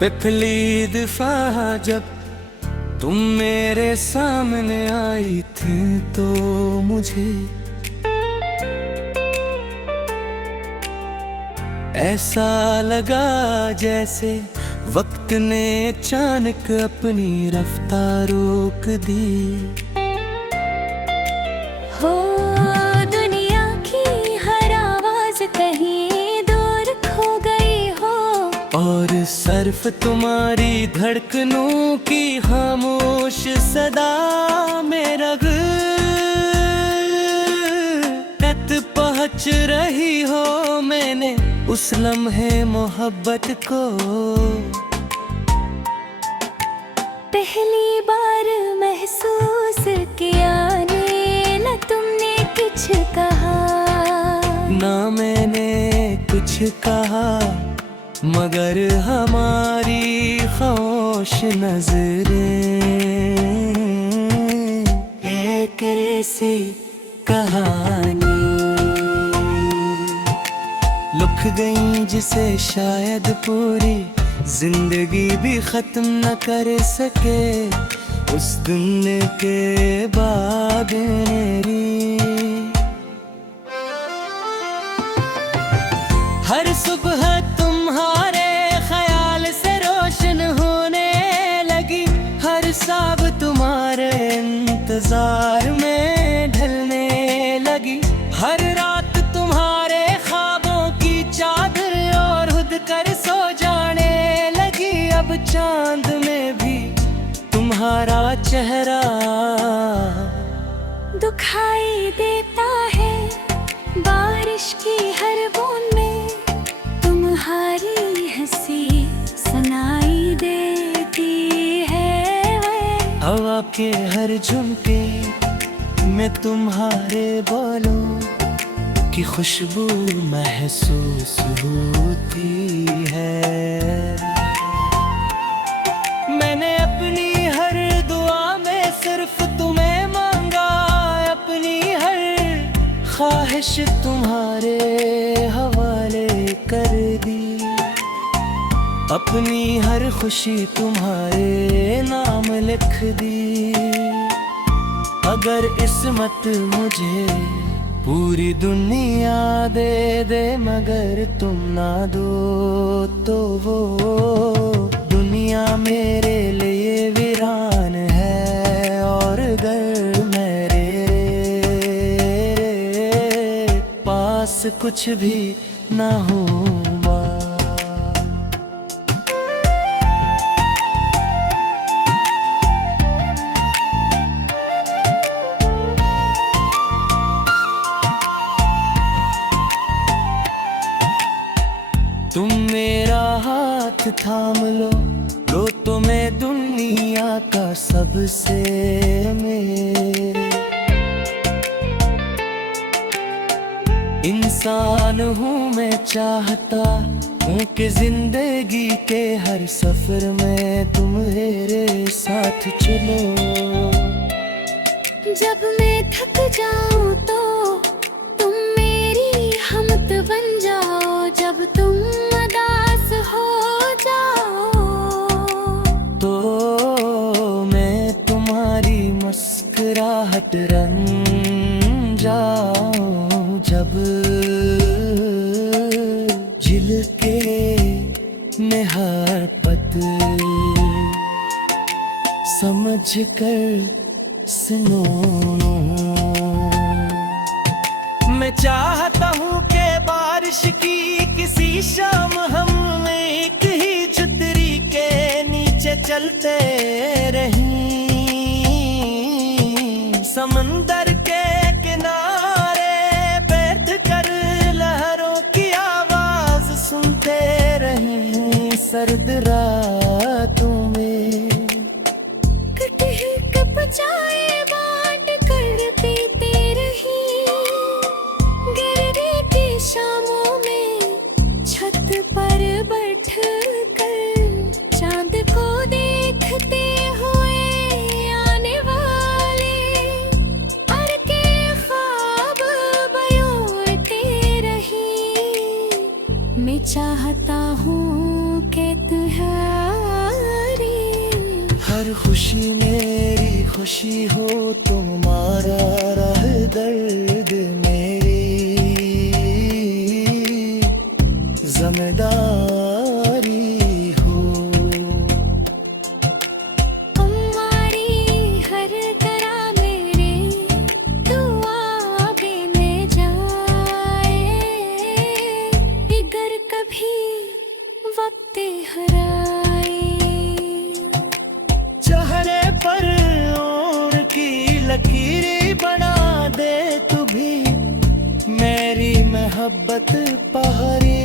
पहली दफा जब तुम मेरे सामने आई थी तो मुझे ऐसा लगा जैसे वक्त ने अचानक अपनी रफ्तार रोक दी। हो दुनिया की हर आवाज कहीं दूर खो गई हो, और सिर्फ तुम्हारी धड़कनों की खामोश सदा मेरा तक पहुंच रही हो। मैंने उस लम्हे मोहब्बत को पहली बार महसूस किया ने, न तुमने कुछ कहा ना मैंने कुछ कहा, मगर हमारी खामोश नजरें एक ऐसी कहानी लिख गई जिसे शायद पूरी जिंदगी भी खत्म न कर सके उस दिन के बाद मेरी। हर सुबह तुम्हारे ख्याल से रोशन होने लगी, हर साब तुम्हारे इंतजार में ढलने लगी, हर रात तुम्हारे ख्वाबों की चादर और खुद कर सो जाने लगी। अब चांद में भी तुम्हारा चेहरा दुखाई देता है, बारिश की हर बूंद में तुम्हारी हंसी सुनाई देती है। हवा के हर झुमके में तुम्हारे बोलों की खुशबू महसूस होती है। मैंने अपनी हर दुआ में सिर्फ तुम्हें मांगा, अपनी हर ख्वाहिश तुम्हारे हवाले कर दी, अपनी हर खुशी तुम्हारे नाम लिख दी। अगर इस्मत मुझे पूरी दुनिया दे दे मगर तुम ना दो, तो वो दुनिया मेरे लिए वीरान है। और अगर मेरे पास कुछ भी ना हो तुम मेरा हाथ थाम लो तो मैं दुनिया का सबसे मेरे इंसान हूँ मैं, चाहता हूँ कि जिंदगी के हर सफर में तुम मेरे साथ चलो। जब मैं थक जाऊं तो तुम मेरी हमत बन जाओ, जब तुम उदास हो जाओ तो मैं तुम्हारी मुस्कुराहट रंग जाऊं। जब झिलके निहार पत समझ कर सुनो, मैं चाहता हूँ कि बारिश की किसी शाम हम एक ही छतरी के नीचे चलते रहें, समंदर के किनारे बैठ कर लहरों की आवाज सुनते रहें। सर्द रातों में कप चाय बांट कर पीते रही, गिरने की शामों में छत पर बैठ कर चांद को देखते हुए आने वाले खुशी मेरी खुशी हो, तुम्हारा राह दर्द मेरी जिम्मेदारी हो। हमारी हर तरह मेरे दुआ देने जाए, अगर कभी वक्त हराए। चेहरे पर और की लकीरें बना दे तू भी, मेरी मोहब्बत पहाड़ी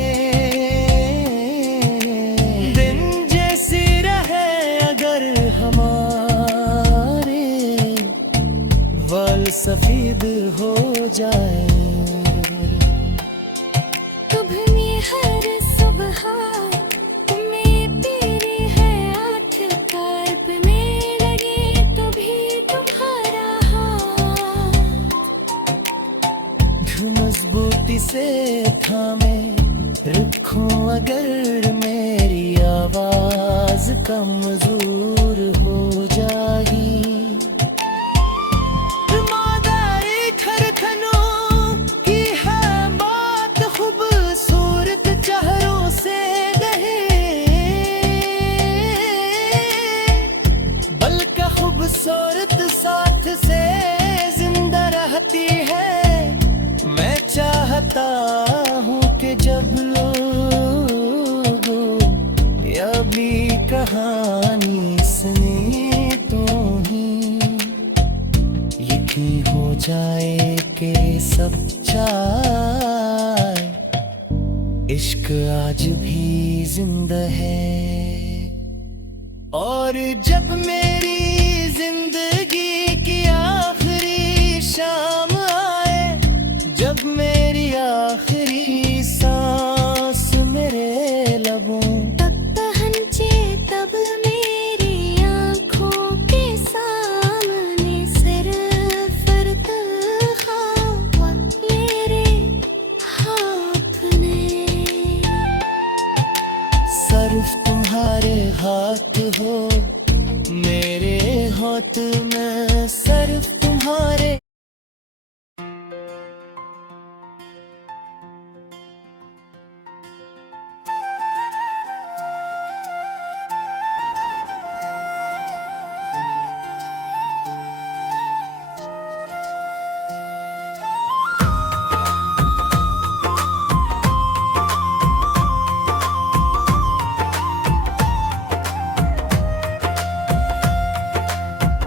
दिन जैसी रहे अगर हमारे वाल सफेद हो जाए। तुम्हें हर सुबह तुम्हें तेरे है आठ कर्ब में लगे तो भी तुम्हारा हाथ मजबूती से थामे रखो, अगर मेरी आवाज कमजोर हो जाएगी। मादारी खरखनों की है बात, खूबसूरत चेहरों से दहे, बल्कि खूबसूरत साथ से जिंदा रहती है। मैं चाहता हूँ कि जब लोगों या भी कहानी सुने तो ही यकीन हो जाए कि सच्चाई इश्क आज भी जिंदा है। और जब मेरी जिंदगी की आखिरी शाम आए, जब मेरी आखिरी सांस मेरे लबों तक पहुंचे, तब मेरी आंखों के सामने सिर्फ खावत मेरे हाथ में। सिर्फ तुम्हारे हाथ हो मेरे हाथ में, सिर्फ तुम्हारे।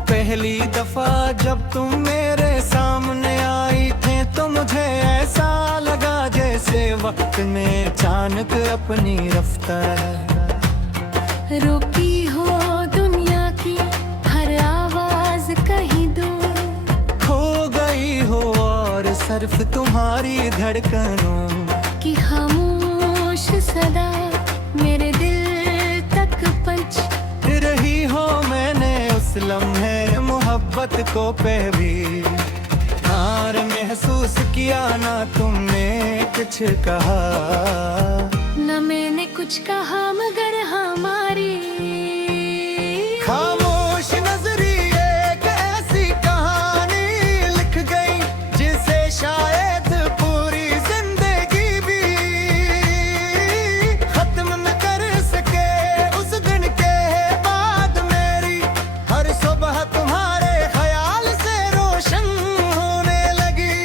पहली दफा जब तुम मेरे सामने आई थे तो मुझे ऐसा लगा जैसे वक्त में अचानक अपनी रफ्तार रोकी हो दुनिया की हर आवाज कहीं दूर, खो गई हो और सिर्फ तुम्हारी धड़कनों कि खामोश सदा मेरे दिल तक पंच रही हो। मैंने उस लम्हे मोहब्बत को पहली महसूस किया, ना तुमने कुछ कहा न मैंने कुछ कहा, मगर हमारी खामोश नजरी एक ऐसी कहानी लिख गई जिसे शायद पूरी जिंदगी भी खत्म न कर सके। उस दिन के बाद मेरी हर सुबह तुम्हारे ख्याल से रोशन होने लगी,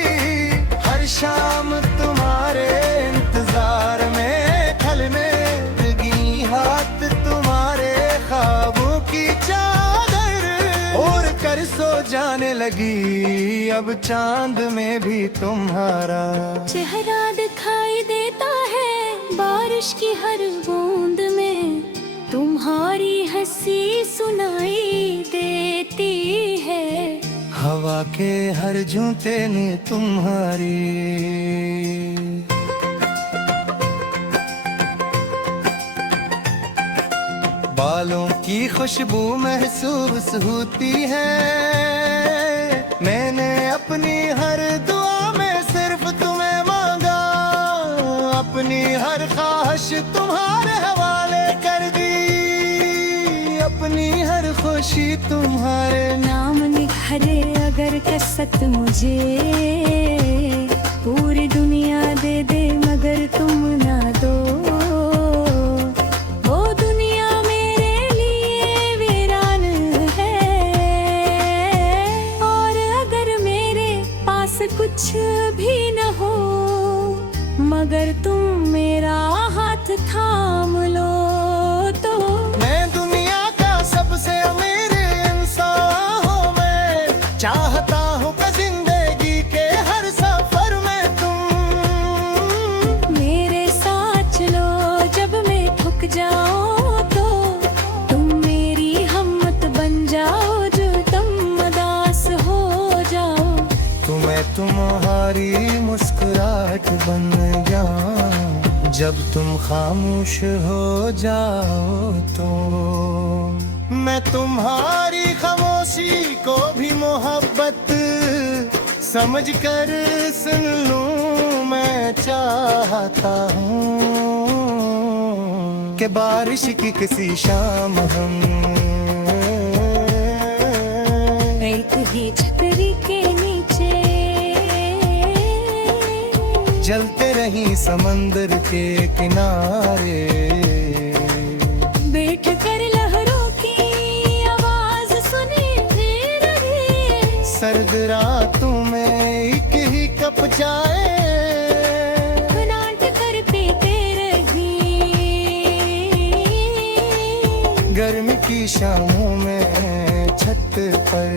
हर शाम तुम्हारे इंतजार में ढलने लगी, हाथ तुम्हारे ख्वाबों की चादर ओढ़ कर सो जाने लगी। अब चांद में भी तुम्हारा चेहरा दिखाई देता है, बारिश की हर बूंद में तुम्हारी हंसी सुनाई देती है। हवा के हर झूठे ने तुम्हारी बालों की खुशबू महसूस होती है। मैंने अपनी हर दुआ में सिर्फ तुम्हें मांगा, अपनी हर ख्वाहिश तुम्हारे हवाले कर दी, अपनी हर खुशी तुम्हारे नाम निखरे अगर कसत मुझे, पूरी दुनिया दे दे मगर तुम ना दो। वो दुनिया मेरे लिए वीरान है, और अगर मेरे पास कुछ भी न हो, मगर तुम मेरा हाथ थाम लो तो। मैं दुनिया का सबसे अमीर इंसान हूँ, मैं चाहता हूँ कि जिंदगी के हर सफर में तुम मेरे साथ चलो जब मैं थक जाऊं तो, तुम मेरी हिम्मत बन जाओ जो तुम उदास हो जाओ। तो मैं तुम्हारी मुस्कुराहट बन जाऊं जब तुम खामोश हो जाओ तो। मैं तुम्हारी खामोशी को भी मोहब्बत समझकर सुन लूं। मैं चाहता हूँ कि बारिश की किसी शाम हम एक ही छतरी के नीचे चलते रही समंदर के किनारे, बैठ कर लहरों की आवाज सुने रहे। सर्द रातों में एक ही कप चाय नाट कर पीते रही, गर्मी की शामों में छत पर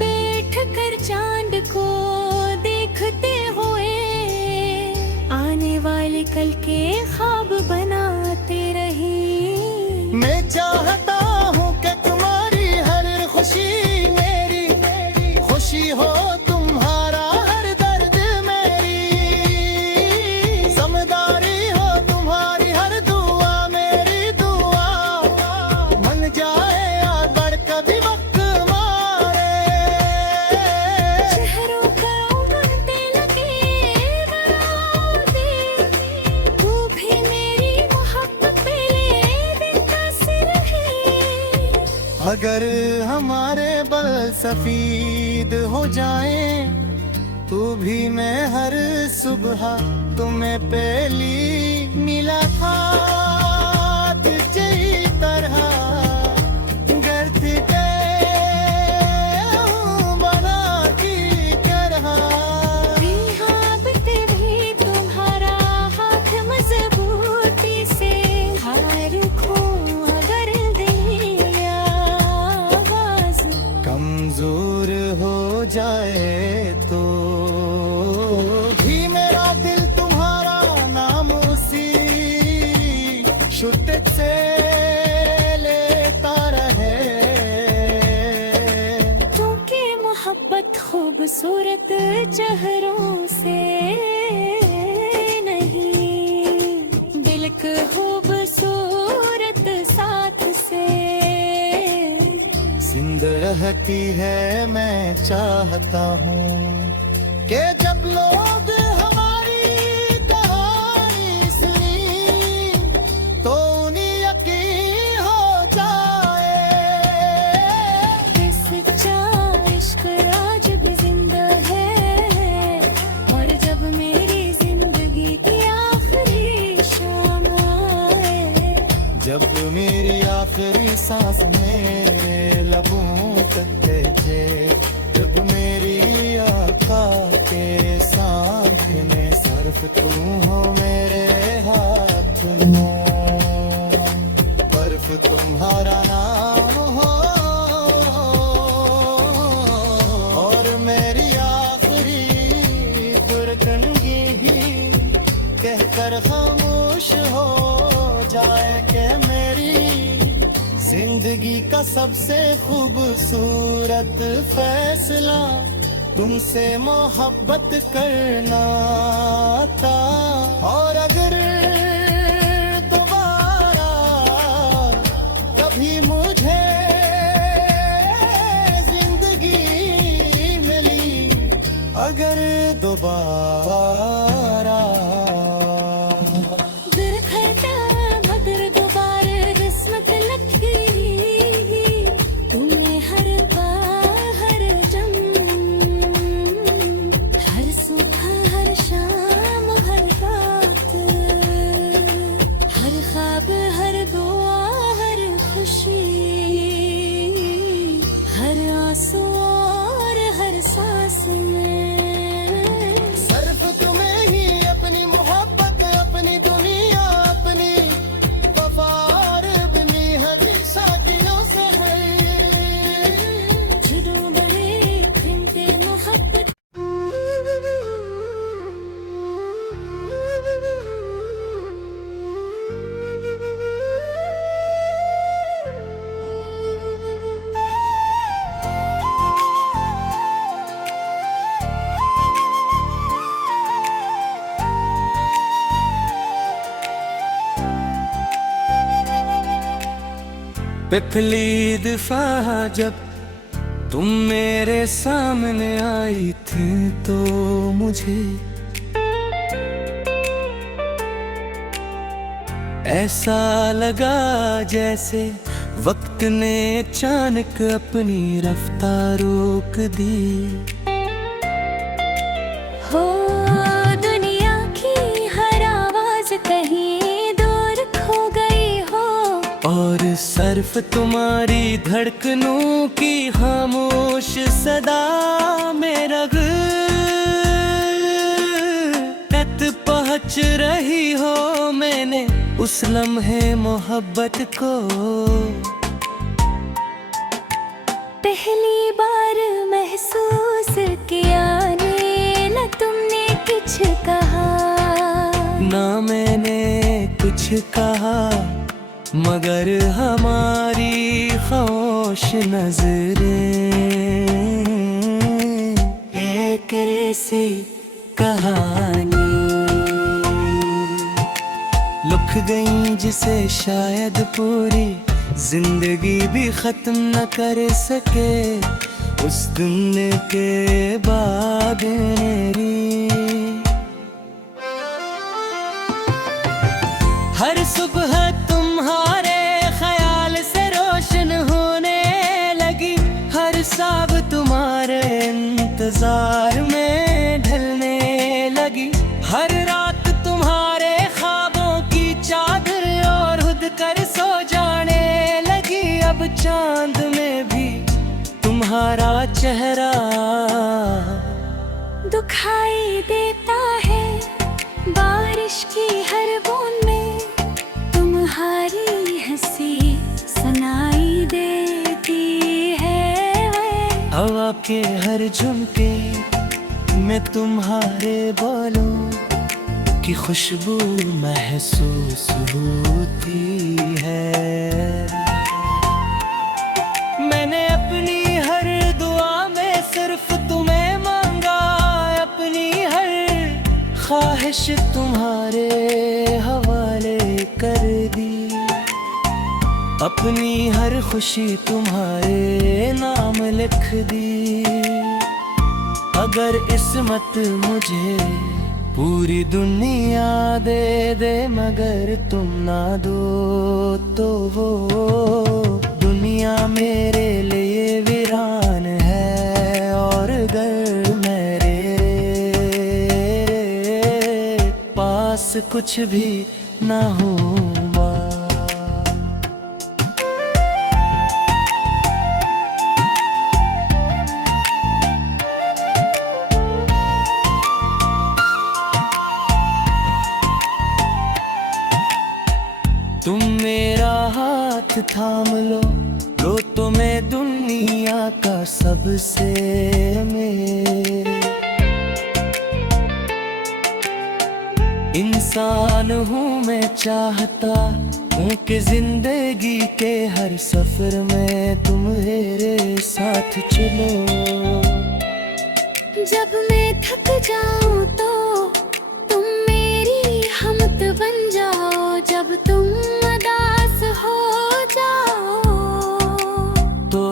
बैठ कर चांद को देखते हुए, आने वाले कल के ख्वाब बनाते रही। मैं चाहता हूँ कि तुम्हारी हर खुशी मेरी खुशी हो, तुम्हारा हर दर्द मेरी समझदारी हो, तुम्हारी हर दुआ मेरी दुआ मन जाए यार बढ़ कभी वक्त मारे। शहरों का उगलते लगे बराते, तू भी मेरी मोहब्बत पे दिन का सिर है। अगर हमारे बल सफीद हो जाएं, तू भी मैं हर सुबह तुम्हें पहली मुलाकात जई तरह करते बना की तरह। मोहब्बत भी तुम्हारा हाथ मजबूती से हार खो अगर दिया आवाज कमजोर हो जाए तो भी मेरा दिल तुम्हारा नाम उसी शुद्ध से लेता रहे। क्योंकि मोहब्बत खूबसूरत चेहरों से नहीं, दिल की खूबसूरत साथ से। जिंद रहती है मैं चाहता हूँ कि जब लोग हमारी कहानी सुनी तो उन्हें यकीन हो जाए। ये सच्चा इश्क आज भी जिंदा है, और जब मेरी जिंदगी की आखिरी शाम आए, जब मेरी आखिरी सांस मेरे लबों तक पहुंचे, जब मेरी आँखों के सामने सिर्फ तू हो मेरे हाथ में, बर्फ तुम्हारा नाम हो और मेरी आखिरी दुर्गंधी ही कहकर खामोश हो जाए कि मेरी जिंदगी का सबसे खूबसूरत फैसला तुमसे मोहब्बत करना था। और अगर दोबारा कभी मुझे जिंदगी मिली, अगर दोबारा दुर्घटना मगर दोबारा किस्मत लगी, तुम्हें हर पहली दफा जब तुम मेरे सामने आई थी तो मुझे ऐसा लगा जैसे वक्त ने अचानक अपनी रफ्तार रोक दी। हो दुनिया की हर आवाज कहीं दूर खो गई हो, और सिर्फ तुम्हारी धड़कनों की खामोश सदा मेरा तक पहुंच रही हो। मैंने उस लम्हे मोहब्बत को पहली बार महसूस किया ने, न तुमने कुछ कहा ना मैंने कुछ कहा, मगर हमारी खामोश नजरें एक ऐसी कहानी लिख गई जिसे शायद पूरी जिंदगी भी खत्म न कर सके। उस दिन के बाद मेरी हर सुबह तुम्हारे ख्याल से रोशन होने लगी, हर साब तुम्हारे इंतजार में ढलने लगी, हर रात तुम्हारे ख्वाबों की चादर और खुद कर सो जाने लगी। अब चांद में भी तुम्हारा चेहरा दुखाई देता है, बारिश की हर बूंद में तुम्हारी हंसी सुनाई देती है। हवा के हर झुमके में तुम्हारे बोलों की खुशबू महसूस होती है। मैंने अपनी हर दुआ में सिर्फ तुम्हें मांगा, अपनी हर ख्वाहिश तुम्हारे हवाले कर दी, अपनी हर खुशी तुम्हारे नाम लिख दी। अगर किस्मत मुझे पूरी दुनिया दे दे मगर तुम ना दो, तो वो दुनिया मेरे लिए वीरान है। और अगर मेरे पास कुछ भी ना हो तुम मेरा हाथ थाम लो, लो तो मैं दुनिया का सबसे मेरे इंसान हूँ मैं, चाहता हूँ कि जिंदगी के हर सफर में तुम मेरे साथ चलो। जब मैं थक जाऊं तो तुम मेरी हमत बन जाओ, जब तुम उदास हो जाओ तो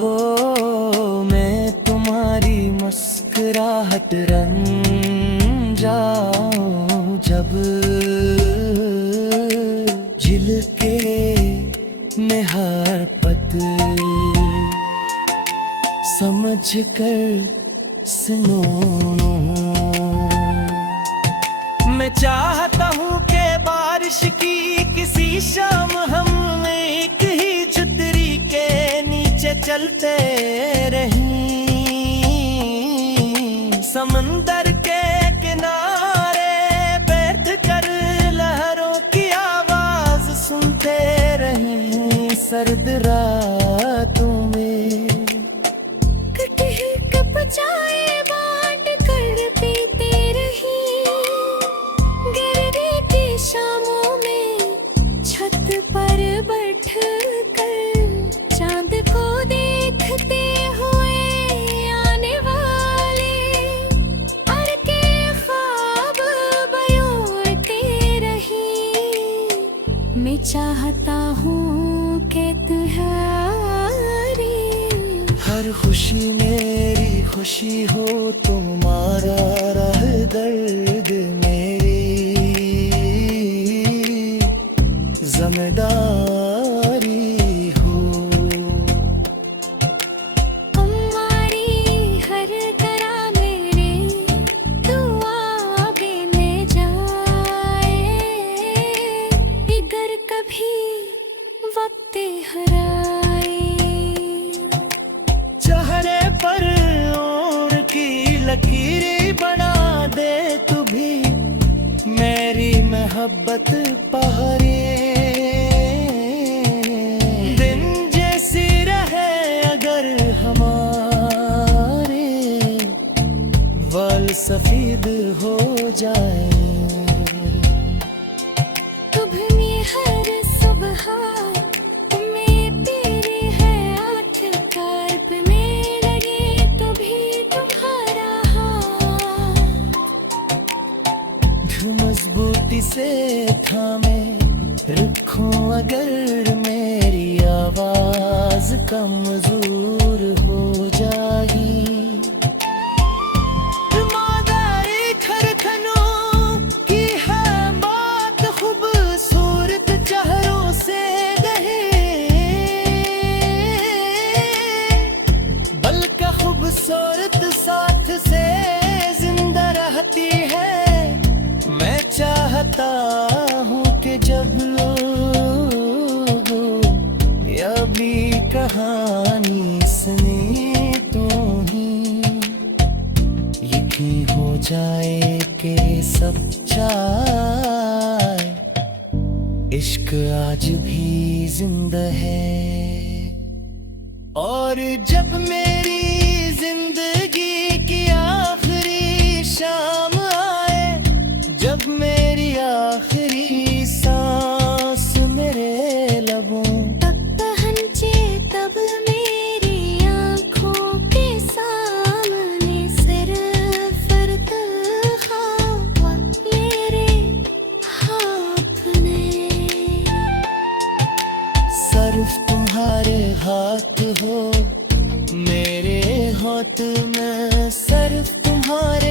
मैं तुम्हारी मुस्कुराहट रंग जाऊं, जब झिलके में हर पत समझ कर सुनो। मैं चाहता हूँ कि बारिश की किसी शाम हम एक ही छतरी के नीचे चलते रहें, समंदर के किनारे बैठ कर लहरों की आवाज सुनते रहें। सर्द रातों में कप चाय बांट कर पीते रही, गिरने की शामों में छत पर बैठ कर चांद को देखते हुए आने वाले और के ख्वाब बयोते रही। मैं चाहता हूँ कि तू है खुशी मेरी खुशी हो, तुम्हारा रह दर्द मेरी जिम्मेदारी हो। हमारी हर तरह मेरी दुआ बिने जाए, अगर कभी वक्त हराए। चेहरे पर और की लकीरें बना दे तू भी, मेरी मोहब्बत पहाड़े दिन जैसी रहे अगर हमारे वाल सफेद हो जाए। तुम्हें हर सुबह में तेरे है आठ कर्ब में लगे तो भी तुम्हारा हाथ मजबूती से थामे रखो, अगर मेरी आवाज कमजोर हो जाएगी। मादारी खरखनों की है बात खूबसूरत चेहरों से गहे, बल्कि खूबसूरत साथ से जिंदा रहती है। मैं चाहता हूँ कि जब लोग या भी कहानी सुने तो ही यकीन हो जाए कि सच्चाई इश्क आज भी जिंदा है। और जब मेरी जिंदगी की आखिरी शाम आए, जब मेरी आखिरी सांस मेरे लबों तक पहुंचे, तब मेरी आँखों के सामने सिर्फ ख्वाब मेरे अपने। सिर्फ तुम्हारे हाथ हो मेरे हाथ में, सिर्फ तुम्हारे।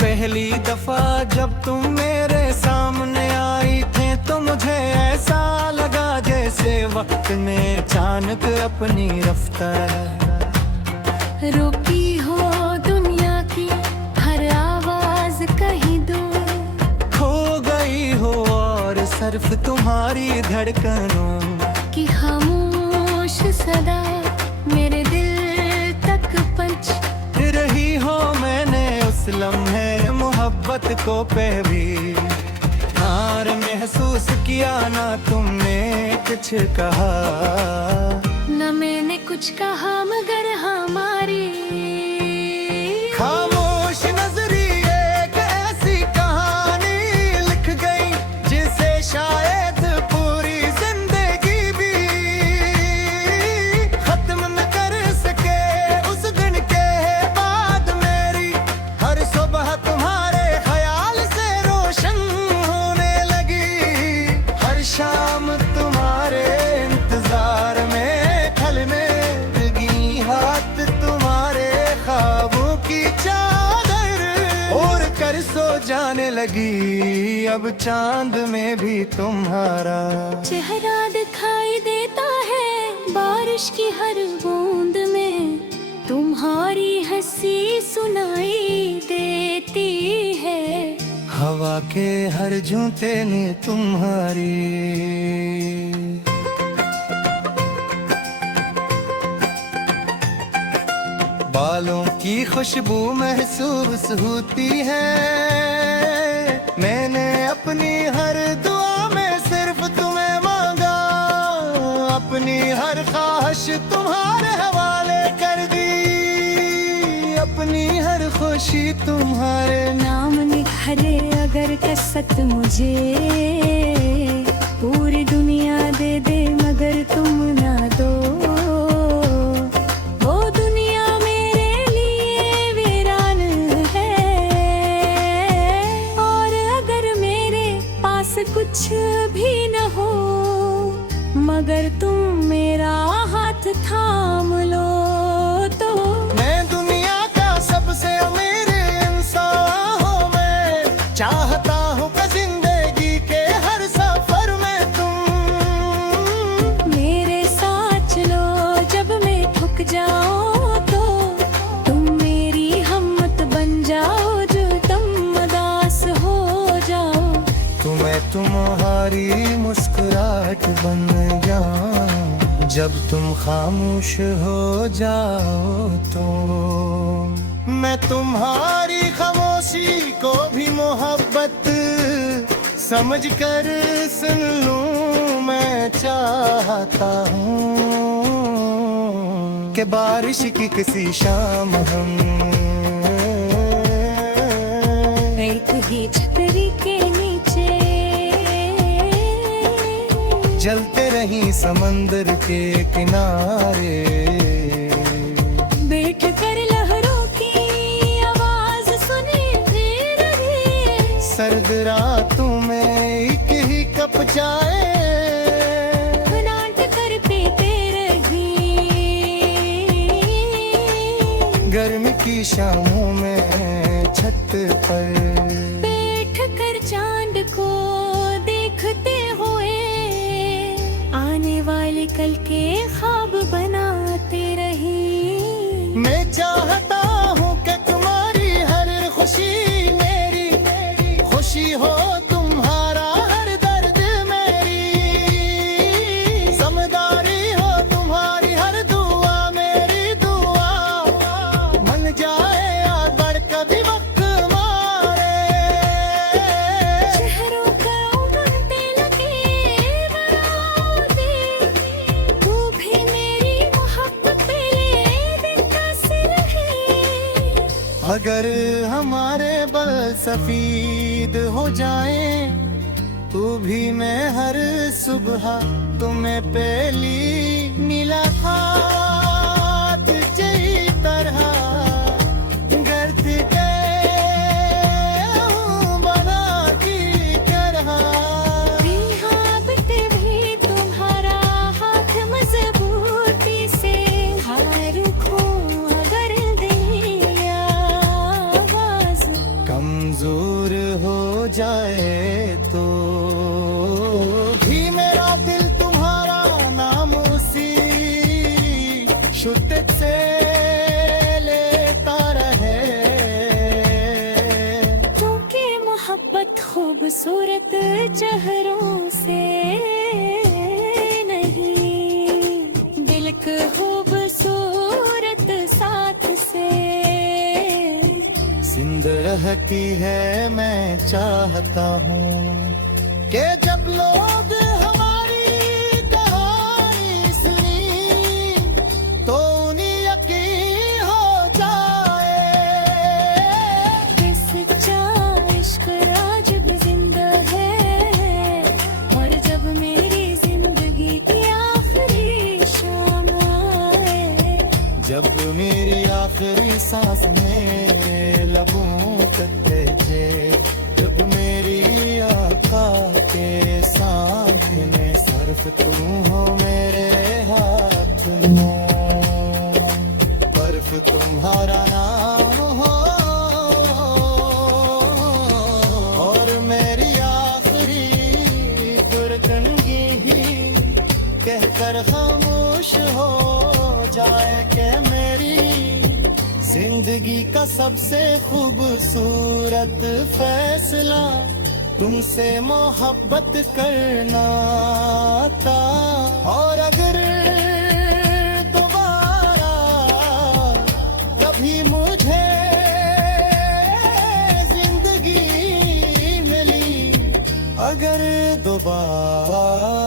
पहली दफा जब तुम मेरे सामने आई थे तो मुझे ऐसा लगा जैसे वक्त ने अचानक अपनी रफ्तार रोकी हो दुनिया की हर आवाज कहीं दूर, खो गई हो और सिर्फ तुम्हारी धड़कनों कि खामोश सदा मेरे दिल तक पंच रही हो। मैंने उस लम्हे मोहब्बत को पहली हार महसूस किया, ना तुमने कुछ कहा न मैंने कुछ कहा, मगर हमारी खामोश नजरी एक ऐसी कहानी लिख गई जिसे शायद पूरी जिंदगी भी खत्म न कर सके। उस दिन के बाद मेरी हर सुबह तुम्हारे ख्याल से रोशन होने लगी, हर शाम तुम्हारे इंतजार में ढलने लगी, हाथ तुम्हारे ख्वाबों की चादर ओढ़ कर सो जाने लगी। अब चांद में भी तुम्हारा चेहरा दिखाई देता है, बारिश की हर बूंद में तुम्हारी हंसी सुनाई देती है। हवा के हर झोंके ने तुम्हारी बालों की खुशबू महसूस होती है। मैंने अपनी हर दुआ में सिर्फ तुम्हें मांगा, अपनी हर ख्वाहिश तुम्हारे हवाले कर दी, अपनी हर खुशी तुम्हारे नाम निखरे अगर कसत मुझे, पूरी दुनिया दे दे मगर तुम ना दो। वो दुनिया मेरे लिए वीरान है, और अगर मेरे पास कुछ भी न हो, मगर तुम मेरा हाथ थाम लो तो। मैं दुनिया का सबसे अमीर इंसान हूँ, मैं चाहता हूँ कि जिंदगी के हर सफर में तुम मेरे साथ चलो जब मैं थक जाऊं तो, तुम मेरी हिम्मत बन जाओ जो तुम उदास हो जाओ। तुम्हें तुम्हारी मुस्कुराहट बन जाऊं जब तुम खामोश हो जाओ तो। मैं तुम्हारी खामोशी को भी मोहब्बत समझ कर सुन लूं। मैं चाहता हूँ कि बारिश की किसी शाम हम एक ही छतरी के नीचे जलते रही समंदर के किनारे, बैठ कर लहरों की आवाज सुने फिर रहे। सर्द रातों में एक ही कप चाय नाट कर पीते रही, गर्मी की शामों में छत पर बैठ कर चांद को देखते हुए, आने वाले कल के ख्वाब बनाते रही। मैं चाहता हूँ कि तुम्हारी हर खुशी मेरी खुशी हो, तुम्हारा हर दर्द मेरी समझदारी हो, तुम्हारी हर दुआ मेरी दुआ मन जाए यार बढ़ कभी वक्त मारे। शहरों का घंटे लगे बनाते, तू भी मेरी मोहब्बत पे देखता से रहे। अगर हमारे बल सफीद हो जाए, तू भी मैं हर सुबह तुम्हें पहली मुलाकात जई तरह गर्द के बना की तरह। मोहब्बत भी तुम्हारा हाथ मजबूती से हार खो अगर दिया आवाज कमजोर हो जाए तो भी मेरा दिल तुम्हारा नाम उसी शुद्ध से लेता रहे। क्योंकि मोहब्बत खूबसूरत चेहरों से नहीं, दिल की खूबसूरत साथ से। जिंद रहती है मैं चाहता हूँ कि जब लोग हमारी कहानी सुनी तो उन्हें यकीन हो जाए कि सच्चा इश्क आज भी जिंदा है, और जब मेरी जिंदगी की आखिरी शाम आए। जब मेरी आखिरी सांस मेरे लबों तक पहुंचे, जब मेरी आका के सामने सर्फ तुम हो मेरे हाथ में, बर्फ तुम्हारा नाम हो और मेरी आखिरी दुर्गंधी ही कहकर खामोश हो जाए कि मेरी जिंदगी का सबसे खूबसूरत फैसला तुमसे मोहब्बत करना था। और अगर दोबारा कभी मुझे जिंदगी मिली, अगर दोबारा